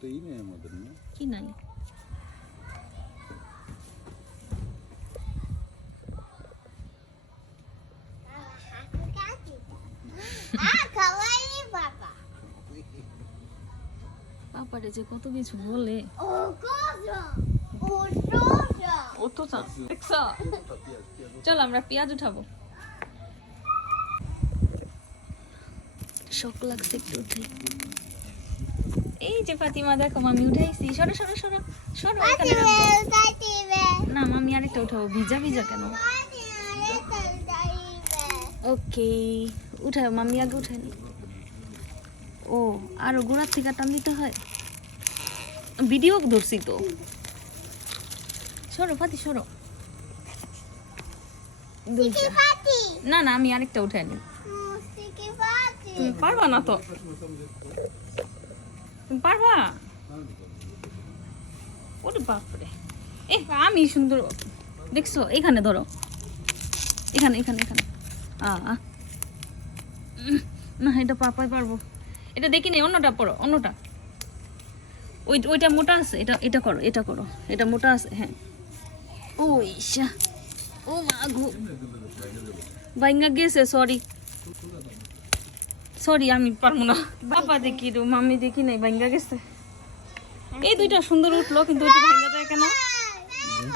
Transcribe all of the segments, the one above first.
একটাই নেই আমাদের না কি নাই পাপারে যে কত কিছু বলে চল আমরা পেঁয়াজ উঠাবো শখ লাগছে একটু উঠাই এই যে ফাতিমা দেখো মামি উঠাইছি সরো সরো সরো সরো এখানে না মামি আরেকটা উঠাবো ভিজা ভিজা কেন ওকে উঠাও মামি আগে উঠাইনি ও আরো গোড়ার থেকে টান দিতে হয় ভিডিও ধরছি তো সরো ফাতি সরো না না আমি আরেকটা উঠাইনি তুমি পারবা না তো তুমি পারবা ওরে বাপরে এ আমি সুন্দর দেখছো এখানে ধরো এখানে এখানে এখানে না এটা পাপাই পারবো এটা দেখি নে অন্যটা পড়ো অন্যটা ওইটা মোটা আছে এটা এটা করো এটা মোটা আছে হ্যাঁ ও ইশা ও মা গো ভাইঙ্গা গেছে সরি আমি পারবো না বাবা দেখি রে মাম্মি দেখি নাই ভাইঙ্গা গেছে এই দুইটা সুন্দর উঠলো কিন্তু ওইটা ভাইঙ্গা যায় কেন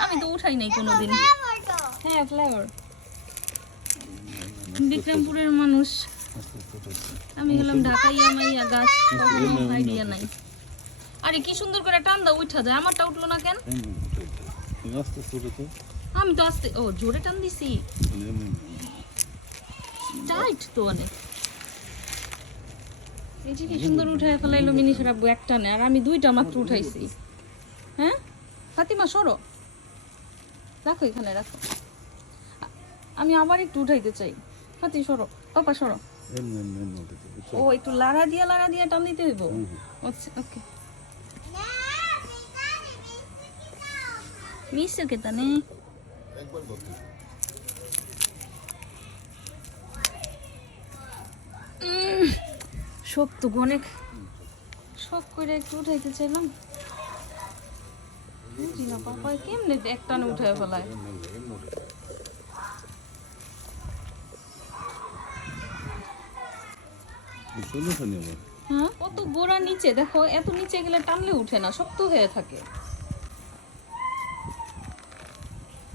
আমি তো উঠাই নাই কোনোদিন হ্যাঁ ফ্লেভার বিক্রমপুরের মানুষ আমি হলাম ঢাকাইয়া মাইয়া গাছ আইডিয়া নাই আরে কি সুন্দর করে টান দাও উঠা যায় আমারটা উঠলো না কেন আমি তো আস্তে ও জোরে টান দিছি টাইট তো অনেক এই যে কি সুন্দর উঠায় ফেলাইলো মিনিশের আব্বু একটা নে আর আমি দুইটা মাত্র উঠাইছি হ্যাঁ ফাতিমা সরো রাখো এখানে রাখো আমি আবার একটু উঠাইতে চাই ফাতি সরো পাপা সরো ও একটু লাড়া দিয়া টান দিতে হইব আচ্ছা ওকে মিসো কে তানে একবার ধরতে শক্ত অনেক শখ করে একটু উঠাইতে চাইলাম বুঝি না পাপা কেমনে একটানে উঠায় ফেলায় হ্যাঁ কত গোড়া নিচে দেখো এত নিচে গেলে টানলে উঠে না শক্ত হয়ে থাকে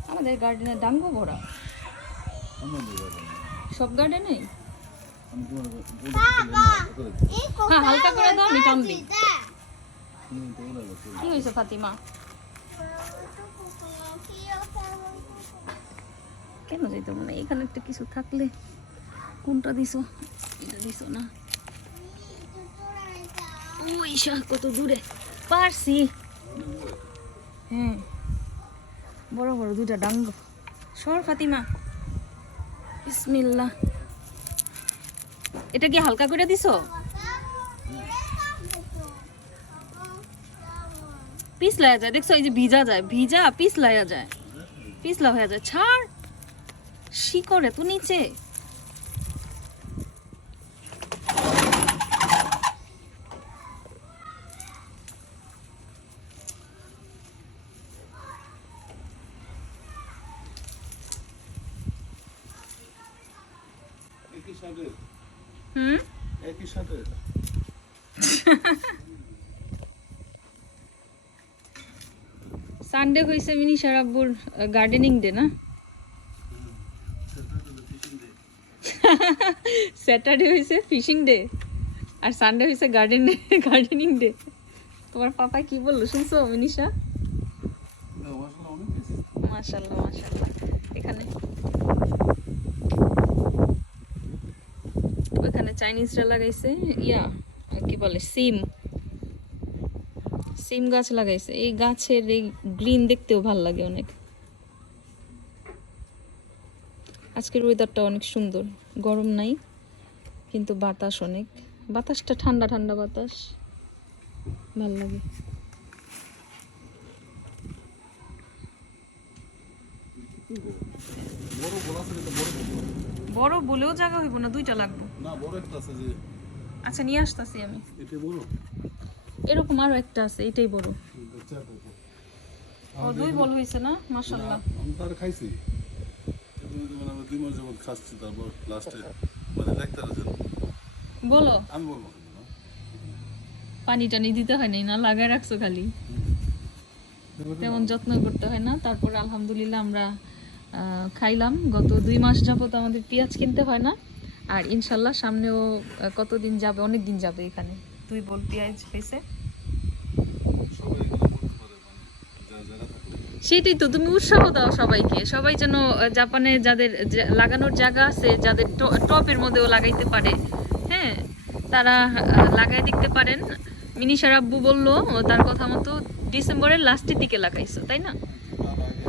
আমাদের গার্ডেনে ডাঙ্গো ভরা সব গার্ডেনে হ্যাঁ হালকা করে দাও আমি টান দিই কি হয়েছে ফাতিমা কেন যাইতো মানে এখানে একটা কিছু থাকলে কোনটা দিছো এটা দিছো না ওই কত দূরে পারছি হ্যাঁ বড় বড় দুইটা ডাঙ্গো সর ফাতিমা বিসমিল্লাহ এটা কি হালকা করে দিছো পিছলা যায় দেখছো এই যে ভিজা যায় ভিজা পিছলা হয়ে যায় ছাড় শিকড়ে তো নিচে সানডে হইছে মিনিশার আব্বুর গার্ডেনিং ডে না স্যাটারডে হইছে ফিশিং ডে আর সানডে হইছে গার্ডেনিং ডে তোমার পাপা কি বললো শুনছো মিনিশা মাশাআল্লাহ মাশাআল্লাহ এখানে ওখানে চাইনিজরা লাগাইছে ইয়া কি বলে সিম গাছ লাগাইছে এই গাছের এই গ্রিন দেখতেও ভালো লাগে অনেক আজকের ওয়েদারটা অনেক সুন্দর গরম নাই কিন্তু বাতাস অনেক বাতাসটা ঠান্ডা ঠান্ডা বাতাস ভালো লাগে বড় বলেও জায়গা হইব না দুইটা লাগবে না বড় একটা আছে যে আচ্ছা নিয়ে আসতাছি আমি এটা বড় এরকম আরো একটা আছে, এটাই বড়। আচ্ছা দেখো ও দুই বল হয়েছে না, মাশাআল্লাহ। আমি তো আর খাইছি কিন্তু মানে আমি 2 মাস যাবত খাচ্ছি, তারপর লাস্টে মানে দেখতে রাখেন বলো আমি বলবো কিন্তু না পানি টানি দিতে হয় নাই না, লাগায় রাখছো খালি, তেমন যত্ন করতে হয় না। তারপর আলহামদুলিল্লাহ আমরা খাইলাম। গত 2 মাস যাবত আমাদের পেঁয়াজ কিনতে হয় না, আর ইনশাল্লাহ সামনেও কতদিন যাবে, অনেক দিন যাবে এখানে 2 বল পেঁয়াজ হয়েছে। সবাই এগুলো করতে পারে মানে যারা যারা থাকলে সেটাই তো, তুমি উৎসাহ দাও সবাইকে, সবাই যেন জাপানে যাদের লাগানোর জায়গা আছে, যাদের টপের মধ্যেও লাগাইতে পারে, হ্যাঁ তারা লাগাই দেখতে পারেন। মিনিশার আব্বু বললো তার কথা মতো ডিসেম্বরের লাস্টের দিকে লাগাইছো, তাই না? তার আগে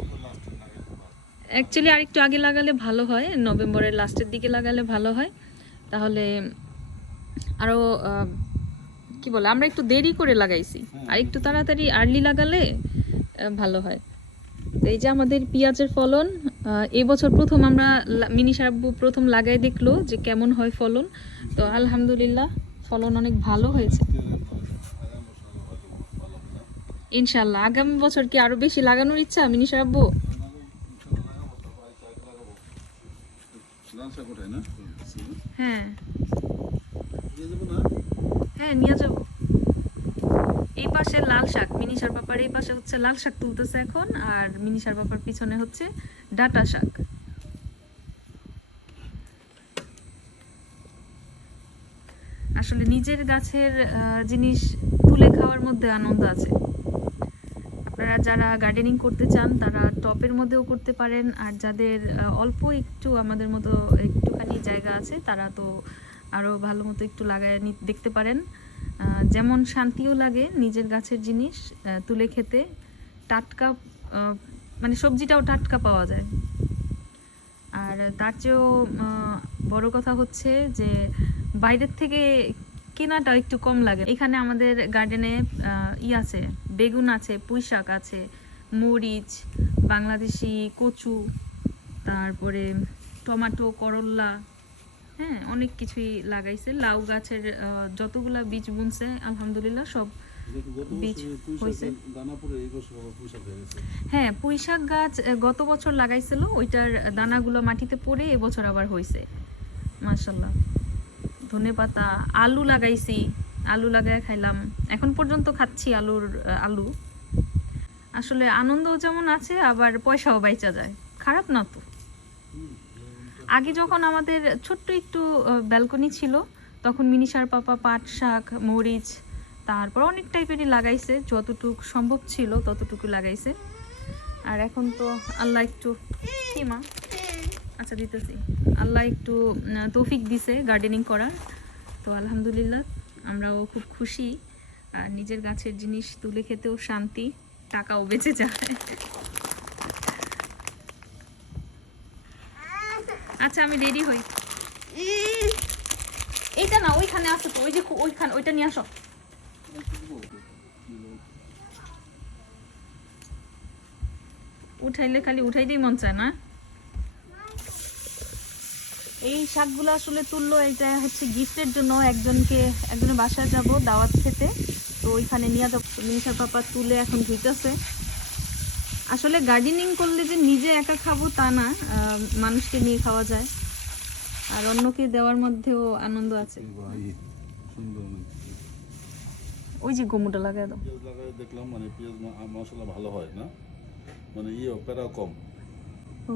মানে লাস্টে লাগাইতে পারে। অ্যাকচুয়ালি আরেকটু আগে লাগালে ভালো হয়, নভেম্বরের লাস্টের দিকে লাগালে ভালো হয়, তাহলে আরও কি বলে, আমরা একটু দেরি করে লাগাইছি, আর একটু তাড়াতাড়ি আর্লি লাগালে ভালো হয়। তো এই যে আমাদের পেঁয়াজের ফলন, এই বছর প্রথম আমরা মিনিশার আব্বু প্রথম লাগাই দেখলো যে কেমন হয় ফলন। তো আলহামদুলিল্লাহ ফলন অনেক ভালো হয়েছে। ইনশাল্লাহ আগামী বছর কি আরো বেশি লাগানোর ইচ্ছা মিনিশার আব্বু? লাল শাক ওঠায় না হ্যাঁ নিয়ে যাবো না হ্যাঁ নিয়ে যাবো। এই পাশে লাল শাক, মিনিশার বাপার এই পাশে হচ্ছে লাল শাক তুলতেছে এখন, আর মিনিশার বাপার পিছনে হচ্ছে ডাটা শাক। আসলে নিজের গাছের জিনিস তুলে খাওয়ার মধ্যে আনন্দ আছে। আপনারা যারা গার্ডেনিং করতে চান তারা টপের মধ্যেও করতে পারেন, আর যাদের অল্প একটু আমাদের মতো একটুখানি জায়গা আছে তারা তো আরও ভালো মতো একটু লাগায় দেখতে পারেন। যেমন শান্তিও লাগে নিজের গাছের জিনিস তুলে খেতে, টাটকা মানে সবজিটাও টাটকা পাওয়া যায়। আর তার চেয়েও বড় কথা হচ্ছে যে বাইরের থেকে কেনাটা একটু কম লাগে। এখানে আমাদের গার্ডেনে আছে, বেগুন আছে, পুঁই শাক আছে, মরিচ, বাংলাদেশি কচু, তারপরে টমেটো, করল্লা, হ্যাঁ অনেক কিছুই লাগাইছে। লাউ গাছের যতগুলা বীজ বুনছে আলহামদুলিল্লাহ সব বীজ হয়েছে। হ্যাঁ পুঁই শাক গাছ গত বছর লাগাইছিল, ওইটার দানাগুলো মাটিতে পড়ে এবছর আবার হয়েছে মাশাআল্লাহ। ধনেপাতা, আলু লাগাইছি, আলু লাগায় খাইলাম, এখন পর্যন্ত খাচ্ছি আলু। আসলে আনন্দ যেমন আছে আবার পয়সাও বাইচা যায়, খারাপ না তো। আগে যখন আমাদের ছোট্ট একটু ব্যালকনি ছিল তখন মিনিশার পাপা পাট শাক, মরিচ, তারপর অনেক টাইপেরই লাগাইছে, যতটুকু সম্ভব ছিল ততটুকু লাগাইছে। আর এখন তো আল্লাহ একটু কি মা আচ্ছা দিতেছি, আল্লাহ একটু তৌফিক দিছে গার্ডেনিং করার, তো আলহামদুলিল্লাহ আমরাও খুব খুশি। আর নিজের গাছের জিনিস তুলে খেতেও শান্তি, টাকাও বেঁচে যায়। আচ্ছা আমি রেডি হই। এইটা না ওইখানে আসো তো, ওই যে ওইখানে ওইটা নিয়ে আসো। উঠাইলে খালি উঠাইতেই মন চায় না। এই শাকগুলো আসলে তুললো, এটা হচ্ছে গিফটের জন্য একজনের বাসায় যাব দাওয়াত খেতে, তো ওইখানে নিয়ে যাবো। মিনিশার পাপা তুলে এখন ধুইতেছে। আসলে গার্ডেনিং করলে যে নিজে একা খাবো তা না, মানুষকে নিয়ে খাওয়া যায়, আর অন্যকে দেওয়ার মধ্যেও আনন্দ আছে। ওই যে গোমুটা লাগাই দাও। পেঁয়াজ লাগাই দেখলাম মানে পেঁয়াজ মশলা ভালো হয় না, মানে প্যারা কম, ও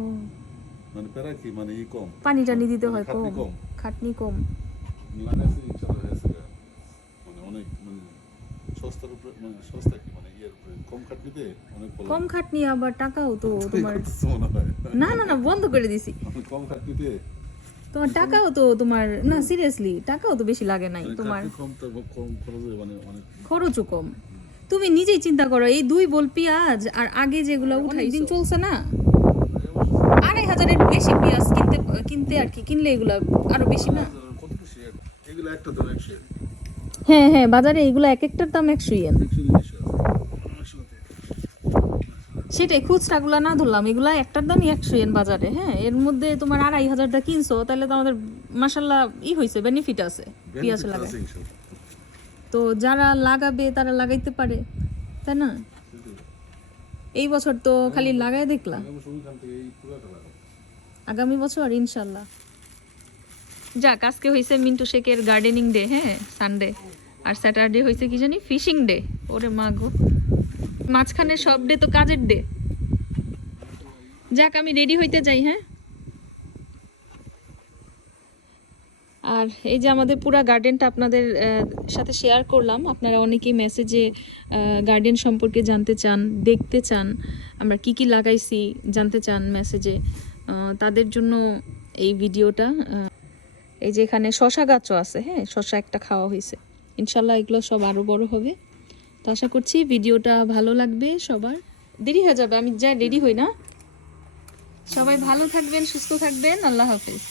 মানে প্যারা কি মানে কম, পানি টানি দিতে হয় খাটনি কম, খাটনি কম। লাগাইছি ইনশাআল্লাহ হয়েছে মানে অনেক মানে সস্তার উপরে, মানে সস্তা কি মানে উপরে কম খাটনিতে অনেক ভালো। কম খাটনি আবার টাকাও তো তোমার। মনে হয় না না না বন্ধ করে দিছি। কম খাটনিতে তোমার টাকাও তো তোমার না, সিরিয়াসলি টাকাও তো বেশি লাগে নাই তোমার, কম তো কম খরচে মানে অনেক খরচও কম। তুমি নিজেই চিন্তা করো, এই 2 বল পেঁয়াজ আর আগে যেগুলো উঠাই দিন চলছে না, 2500-এর বেশি পেঁয়াজ কিনতে আর কি কিনলে এগুলো আরো বেশি না। কত বেশি এগুলো একটা দাম 100। হ্যাঁ হ্যাঁ বাজারে এগুলো এক একটার দাম 100 ইয়েন। সেটাই খুচরাগুলো না ধরলাম, এগুলা একটার দামই 100 ইয়েন বাজারে। হ্যাঁ এর মধ্যে তোমার 2500টা কিনছো, তাহলে তো আমাদের মাশাআল্লাহ হয়েছে, বেনিফিট আছে পেঁয়াজ লাগায়। তো যারা লাগাবে তারা লাগাইতে পারে, তাই না? এই বছর তো খালি লাগাই দেখলাম, আগামী সময়খান থেকে এই পুরাটা লাগাবো। আগামী বছর ইনশাল্লাহ। যাক, আজকে হয়েছে মিন্টু শেখের গার্ডেনিং ডে, হ্যাঁ সানডে, আর স্যাটারডে হয়েছে কি জানি ফিশিং ডে। ওরে মা গো, মাঝখানে সব ডে তো কাজের ডে। যাক, আমি রেডি হইতে যাই, হ্যাঁ। আর এই যে আমাদের পুরা গার্ডেনটা আপনাদের সাথে শেয়ার করলাম। আপনারা অনেকেই মেসেজে গার্ডেন সম্পর্কে জানতে চান, দেখতে চান আমরা কি কি লাগাইছি জানতে চান মেসেজে। তাদের জন্য এই ভিডিওটা। এই যে এখানে শশা গাছও আছে, হ্যাঁ, শশা একটা খাওয়া হয়েছে। ইনশাল্লাহ এগুলো সব আরও বড় হবে। তো আশা করছি ভিডিওটা ভালো লাগবে সবার। দেরি হয়ে যাবে, আমি যাই রেডি হই না। সবাই ভালো থাকবেন, সুস্থ থাকবেন, আল্লাহ হাফেজ।